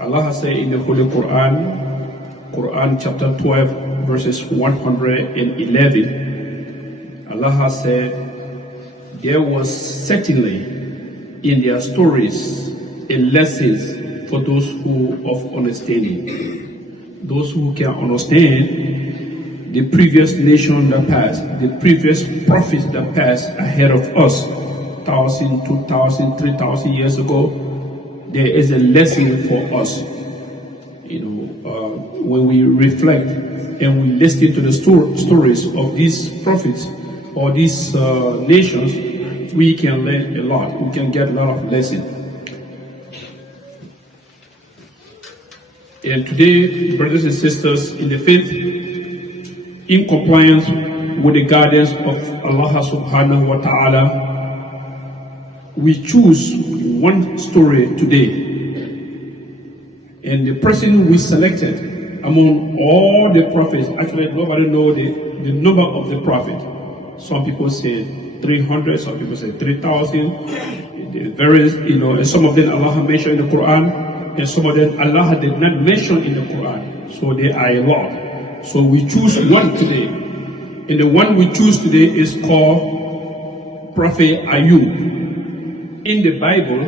Allah has said in the Holy Quran, Quran chapter 12, verses 111, Allah has said, there was certainly in their stories a lesson for those who of understanding, those who can understand the previous nation that passed, the previous prophets that passed ahead of us, 1,000, 2,000, 3,000 years ago. There is a lesson for us. When we reflect and we listen to the stories of these prophets or these nations, we can learn a lot. We can get a lot of lessons. And today, brothers and sisters in the faith, in compliance with the guidance of Allah subhanahu wa ta'ala, we choose one story today. And the person we selected among all the prophets, actually nobody knows the number of the prophet. Some people say 300, some people say 3,000. There is, and some of them Allah mentioned in the Quran, and some of them Allah did not mention in the Quran. So they are a lot. So we choose one today. And the one we choose today is called Prophet Ayub. In the Bible,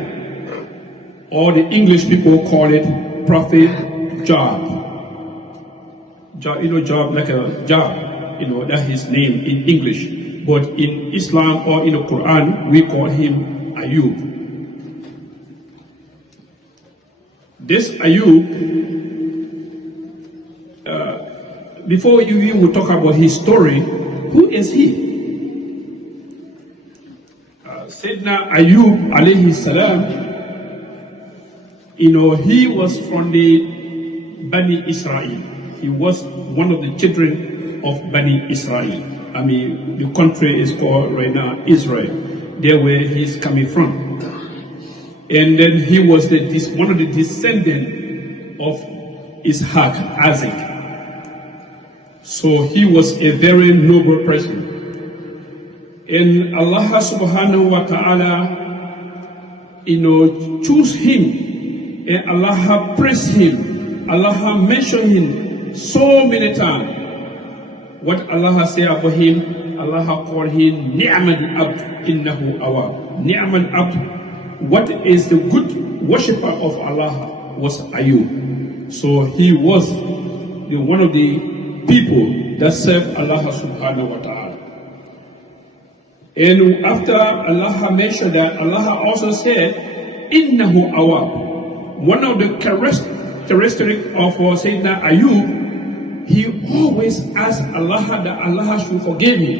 or the English people call it Prophet Job. Job, Job like a job, that's his name in English. But in Islam or in the Quran, we call him Ayub. This Ayub, before you even talk about his story, who is he? Sayyidina Ayub Alayhi salam, he was from the Bani Israel. He was one of the children of Bani Israel. The country is called right now Israel. There where he's coming from. And then he was one of the descendants of Isaac. So he was a very noble person. And Allah subhanahu wa ta'ala, choose him. And Allah praised him. Allah mentioned him so many times. What Allah said about him, Allah called him Ni'man Abd innahu awab. Ni'man Abd, what is the good worshipper of Allah was Ayub. So he was one of the people that served Allah subhanahu wa ta'ala. And after Allah mentioned that, Allah also said, Innahu awab. One of the characteristics of Sayyidina Ayub, he always asked Allah that Allah should forgive him.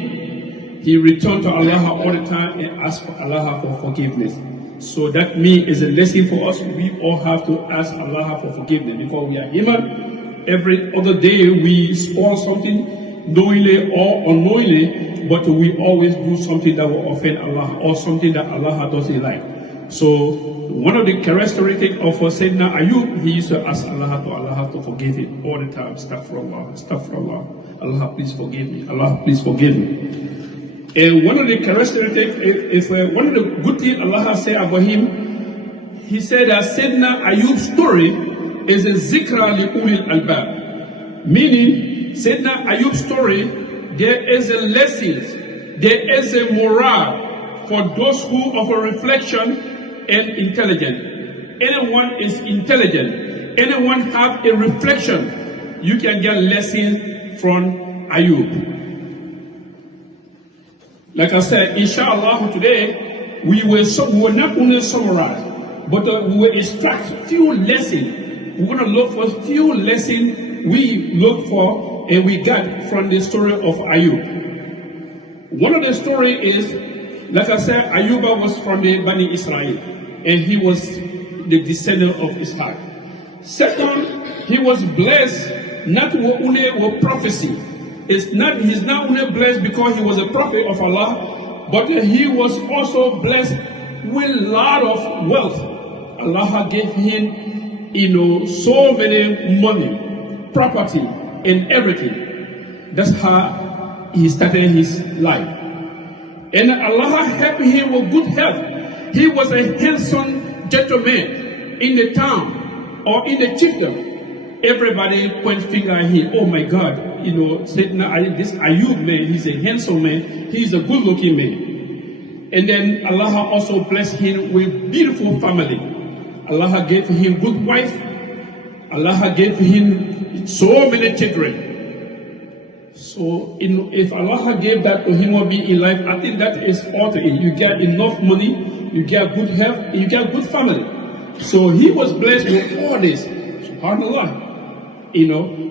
He returned to Allah all the time and asked for Allah for forgiveness. So that means is a lesson for us. We all have to ask Allah for forgiveness because we are human. Every other day we spoil something, knowingly or unknowingly, but we always do something that will offend Allah or something that Allah doesn't like. So one of the characteristics of Sayyidina Ayub, he used to ask Allah to forgive him all the time. Astaghfirullah, astaghfirullah. Allah, please forgive me. Allah, please forgive me. And one of the characteristics, one of the good things Allah said about him, he said that Sayyidina Ayub's story is a zikra li ulil albab. Meaning, Sayyidina Ayub's story, there is a lesson, there is a morale for those who of a reflection and intelligent. Anyone is intelligent. Anyone have a reflection. You can get lesson from Ayub. Like I said, inshallah today we will not only summarize, but we will extract few lessons. We're going to look for few lessons we look for and we got from the story of Ayub. One of the story is, like I said, Ayub was from the Bani Israel, and he was the descendant of Isaac. Second, he was blessed not only with prophecy. He's not only blessed because he was a prophet of Allah, but he was also blessed with a lot of wealth. Allah gave him, so many money, property, and everything. That's how he started his life. And Allah helped him with good health. He was a handsome gentleman in the town. or in the chiefdom, everybody point finger at him. Oh my God, Sayyidina this Ayub man, he's a handsome man, he's a good looking man. And then Allah also blessed him with beautiful family. Allah gave him good wife. Allah gave him so many children. So if Allah gave that to human being in life, I think that is all to it. You get enough money, you get good health, you get good family. So he was blessed with all this. SubhanAllah.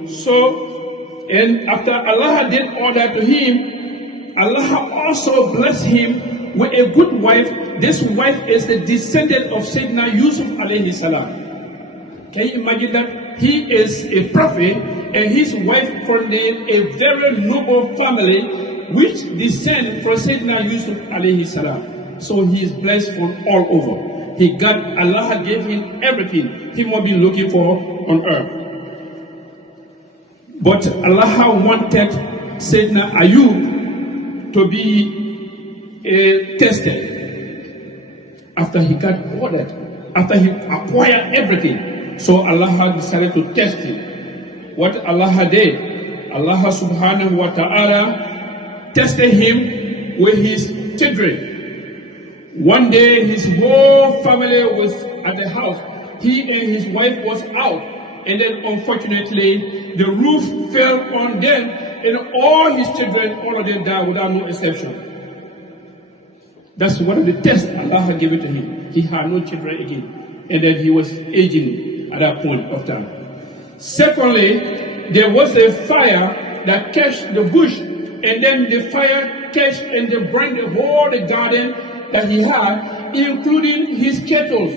So, and after Allah did all that to him, Allah also blessed him with a good wife. This wife is the descendant of Sayyidina Yusuf alayhi salam. Can you imagine that? He is a prophet and his wife from a very noble family which descend from Sayyidina Yusuf alayhi salam. So he is blessed from all over. Allah gave him everything he might be looking for on earth. But Allah wanted Sayyidina Ayub to be tested. After he got ordered, after he acquired everything, so Allah decided to test him. What Allah did, Allah subhanahu wa ta'ala tested him with his children. One day his whole family was at the house. He and his wife was out. And then unfortunately the roof fell on them and all his children, all of them died without no exception. That's one of the tests Allah had given to him. He had no children again. And then he was aging at that point of time. Secondly, there was a fire that catched the bush, and then the fire catched and they burned the whole garden that he had, including his cattle,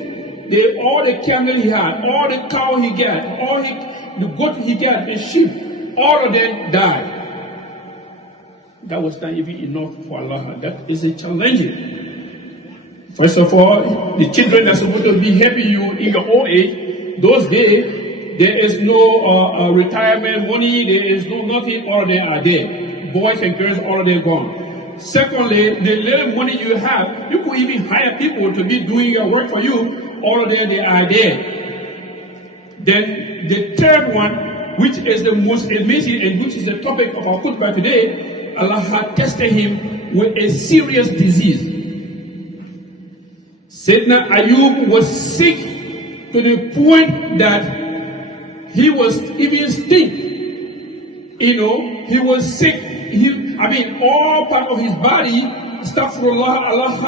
all the camel he had, all the cow he got, all the goat he got, the sheep, all of them died. That was not even enough for Allah. That is a challenge. First of all, the children are supposed to be helping you in your old age. Those days, there is no retirement money, there is no nothing, all of them are there. Boys and girls, all of them gone. Secondly, the little money you have, you could even hire people to be doing your work for you, all of them, they are there. Then the third one, which is the most amazing and which is the topic of our khutbah today, Allah had tested him with a serious disease. Sayyidina Ayub was sick to the point that he was even sick. He was sick. All part of his body, astaghfirullah, Allah,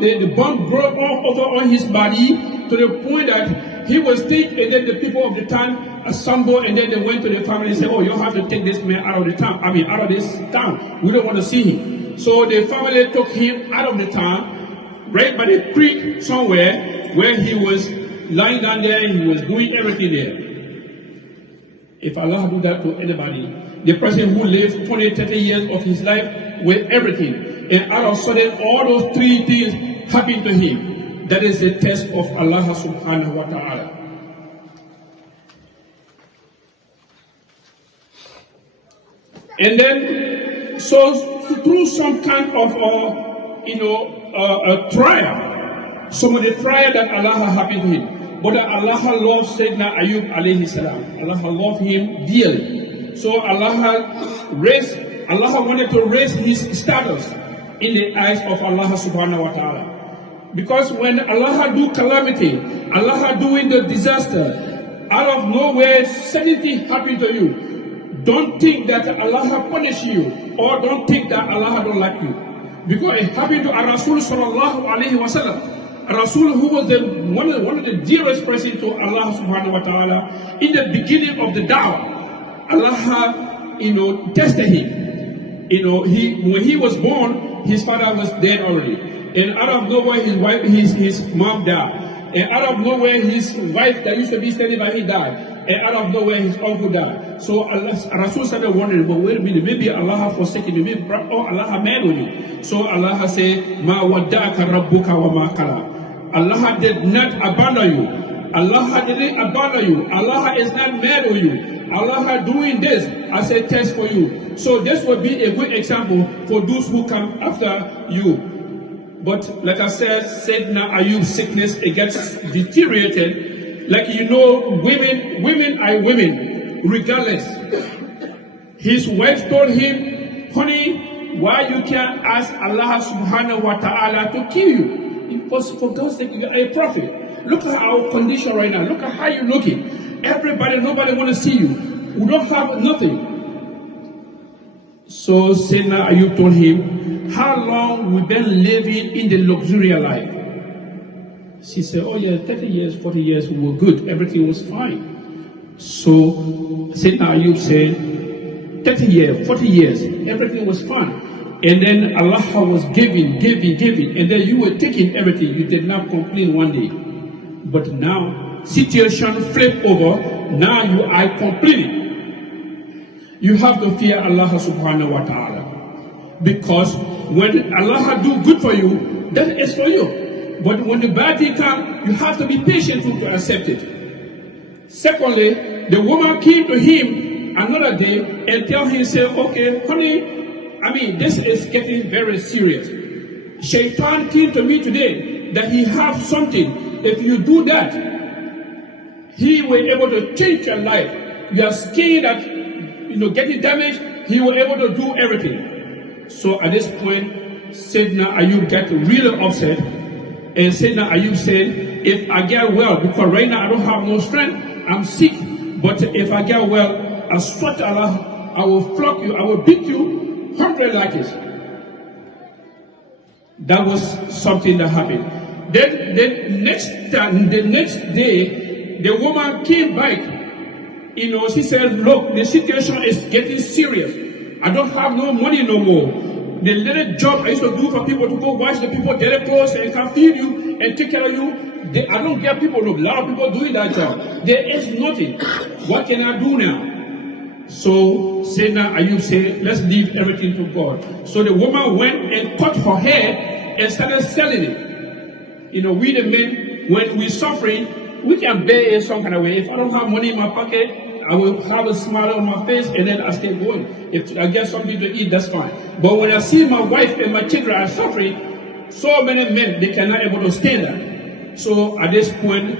the bone broke off over on his body to the point that he was sick, and then the people of the time assembled, and then they went to the family and said, "Oh, you have to take this man out of the town. Out of this town. We don't want to see him." So the family took him out of the town, right by the creek somewhere, where he was lying down there and he was doing everything there. If Allah do that to anybody, the person who lived 20, 30 years of his life with everything, and all of a sudden all those three things happen to him, that is the test of Allah subhanahu wa ta'ala. And then, so through some kind of a trial, some of the trial that Allah happened to him, but Allah loved Sayyidina Ayub Alayhi salam. Allah loved him dearly. So Allah wanted to raise his status in the eyes of Allah subhanahu wa ta'ala. Because when Allah do calamity, Allah doing the disaster, out of nowhere, something happen to you. Don't think that Allah punish you, or don't think that Allah don't like you. Because it happened to Rasul sallallahu alayhi wa sallam. Rasul, who was one of the dearest person to Allah subhanahu wa ta'ala, in the beginning of the da'wah, Allah, tested him. When he was born, his father was dead already. And out of nowhere, his mom died. And out of nowhere, his wife that used to be standing by him died. And out of nowhere, his uncle died. So Rasul started wondering, but wait a minute, maybe Allah has forsaken me, maybe Allah mad on you. So Allah said, "Ma wadda'aka rabbuka wa ma qala." Allah did not abandon you. Allah didn't abandon you. Allah is not mad on you. Allah doing this as a test for you. So this will be a good example for those who come after you. But like I said, Sayyidina Ayub's sickness, it gets deteriorated. Like women are women, regardless. His wife told him, honey, why you can't ask Allah subhanahu wa ta'ala to kill you? Because for God's sake, you are a prophet. Look at our condition right now. Look at how you're looking. Nobody want to see you. We don't have nothing. So Sayyidina Ayub told him, how long we been living in the luxurious life? She said, oh yeah, 30 years, 40 years, we were good. Everything was fine. So Sayyidina Ayub said, 30 years, 40 years, everything was fine. And then Allah was giving. And then you were taking everything. You did not complain one day. But now, situation flip over. Now you are complaining. You have to fear Allah subhanahu wa ta'ala. Because when Allah do good for you, that is for you. But when the bad thing comes, you have to be patient to accept it. Secondly, the woman came to him another day and tell him, say, okay, honey, this is getting very serious. Shaitan came to me today that he have something. If you do that, he will be able to change your life. You are scared that getting damaged, he will be able to do everything. So at this point, Sayyidina Ayub got really upset. And Sayyidina Ayub said, if I get well, because right now I don't have no strength, I'm sick. But if I get well, I swear to Allah, I will flog you, I will beat you 100 lashes. That was something that happened. Then the next day, the woman came back. She said, look, the situation is getting serious. I don't have no money no more. The little job I used to do for people to go wash the people daily clothes and can feed you and take care of you, I don't get people, a lot of people doing that job. There is nothing. What can I do now? So Sayyidina Ayub said, let's leave everything to God. So the woman went and cut her hair and started selling it. We the men, when we're suffering, we can bear it some kind of way. If I don't have money in my pocket, I will have a smile on my face and then I stay going. If I get something to eat, that's fine. But when I see my wife and my children are suffering, so many men, they cannot able to stand that. So at this point,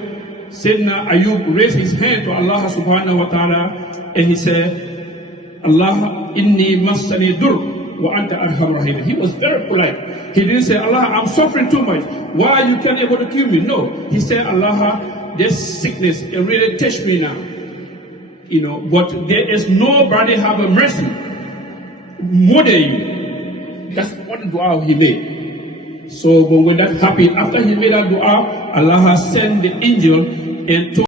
Sayyidina Ayub raised his hand to Allah subhanahu wa ta'ala and he said, Allah, inni massani dur wa anta arhamur rahim. He was very polite. He didn't say, Allah, I'm suffering too much. Why you can't able to kill me? No. He said, Allah, this sickness, it really touched me now. But there is nobody have a mercy more than you. That's what the dua he made. So, but when that happened, after he made that dua, Allah sent the angel and told